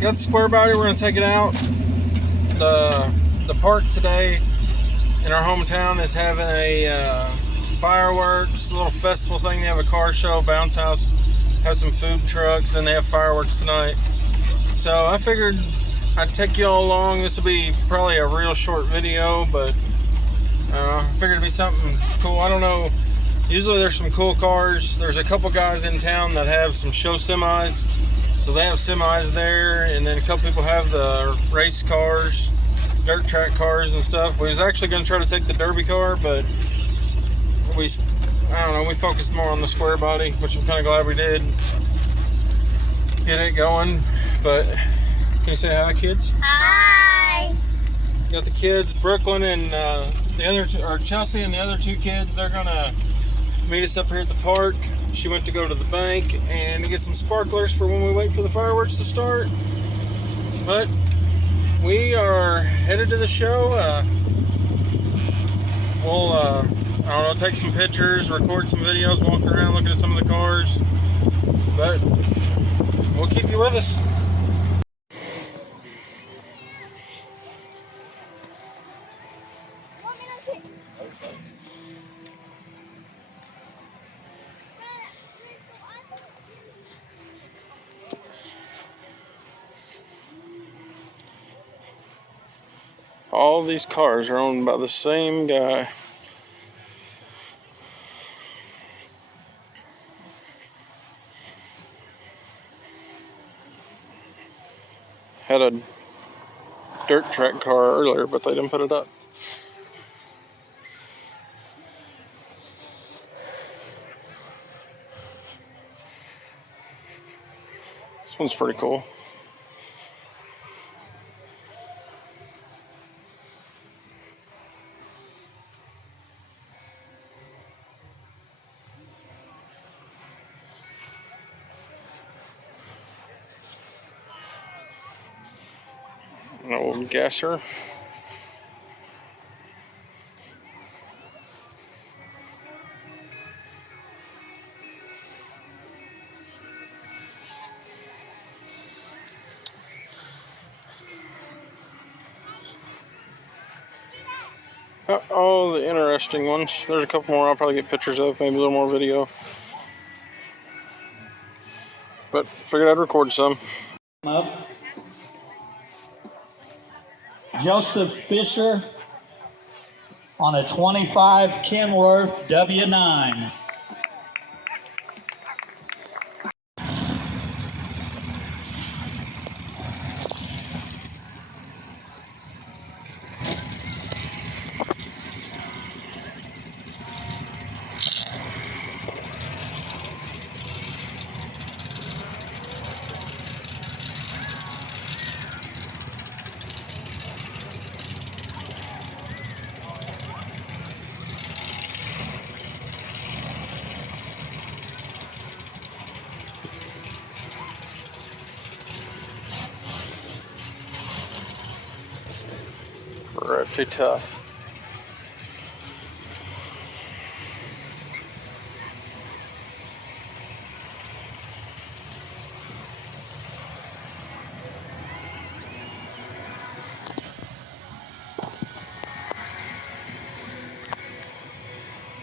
got the square body. We're gonna take it out. The park today in our hometown is having a fireworks, a little festival thing. They have a car show, bounce house, have some food trucks, and they have fireworks tonight. So I figured I'd take you all along. This will be probably a real short video, but I figured it'd be something cool. I don't know. Usually there's some cool cars. There's a couple guys in town that have some show semis. So they have semis there, and then a couple people have the race cars, dirt track cars and stuff. We was actually going to try to take the derby car, but we focused more on the square body, which I'm kind of glad we did. Get it going. But can you say hi, kids? Hi. You got the kids, Brooklyn and the other two, or Chelsea and the other two kids. They're gonna meet us up here at the park. She went to go to the bank and to get some sparklers for when we wait for the fireworks to start. But we are headed to the show. We'll I don't know, take some pictures, record some videos, walking around looking at some of the cars. But we'll keep you with us. All these cars are owned by the same guy. Had a dirt track car earlier, but they didn't put it up. This one's pretty cool. An old gasser. Oh, the interesting ones. There's a couple more I'll probably get pictures of, maybe a little more video. But figured I'd record some. Up. Joseph Fisher on a 25 Kenworth W9. Pretty tough.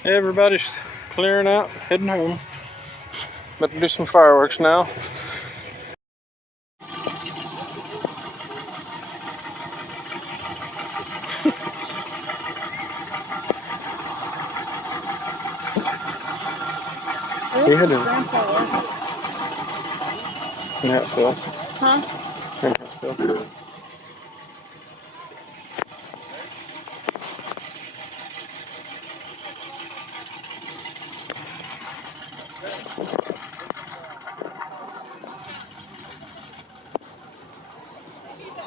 Everybody's clearing out, heading home. About to do some fireworks now. You had in Hatfield. Huh? In Hatfield.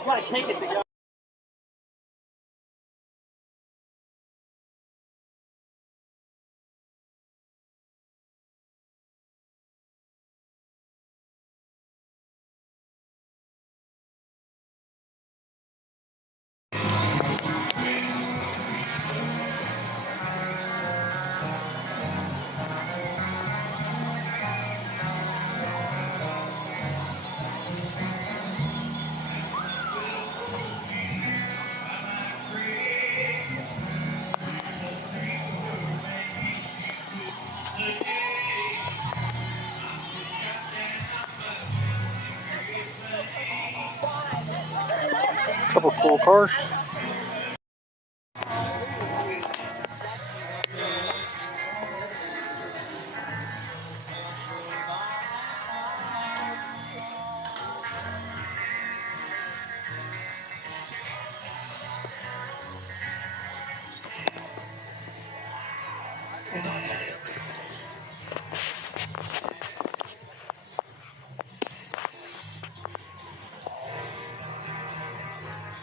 Gotta take it to go. couple cool cars.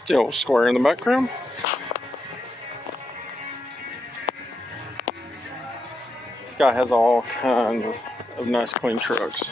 The old square in the background. This guy has all kinds of nice clean trucks.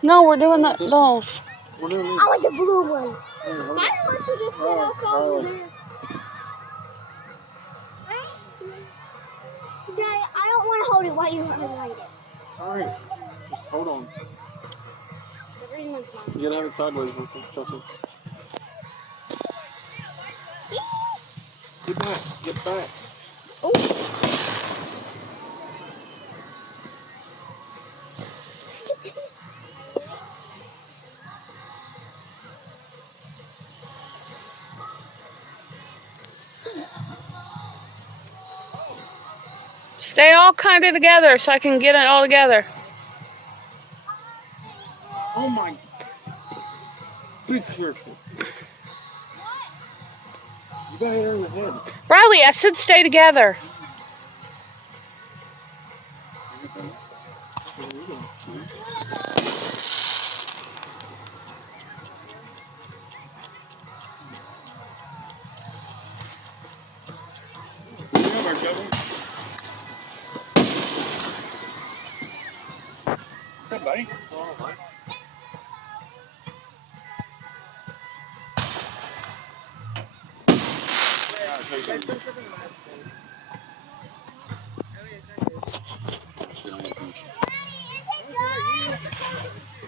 No, we're doing those. We're doing I want the blue one. Fireworks will just set off over there. Daddy, I don't want to hold it while you light it. Alright, just hold on. The green one's mine. You gotta have it sideways, Chelsea. Get back, get back. Oh. Stay all kind of together so I can get it all together. Oh my. Be careful. You got hit her in the head. Riley, I said stay together. What's up, buddy?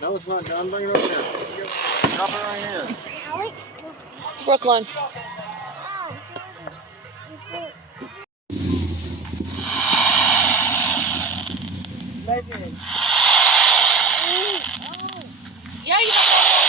No, it's not done. Bring it over here. Drop it right here. Brooklyn. Legend. Yeah, you have all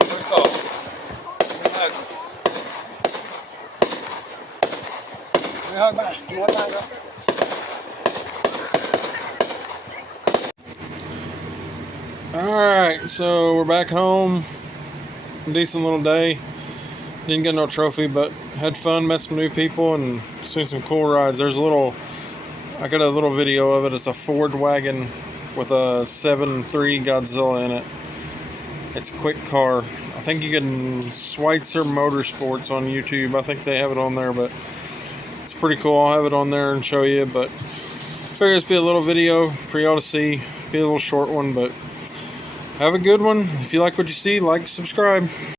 First off, hug back. Hug back, girl. Alright, so we're back home. Decent little day. Didn't get no trophy, but had fun, met some new people, and seen some cool rides. I got a little video of it. It's a Ford wagon with a 7.3 Godzilla in it. It's a quick car. I think you can Schweitzer Motorsports on YouTube. I think they have it on there, but it's pretty cool. I'll have it on there and show you, but figure this be a little video for y'all to see. Be a little short one, but have a good one. If you like what you see, like, subscribe.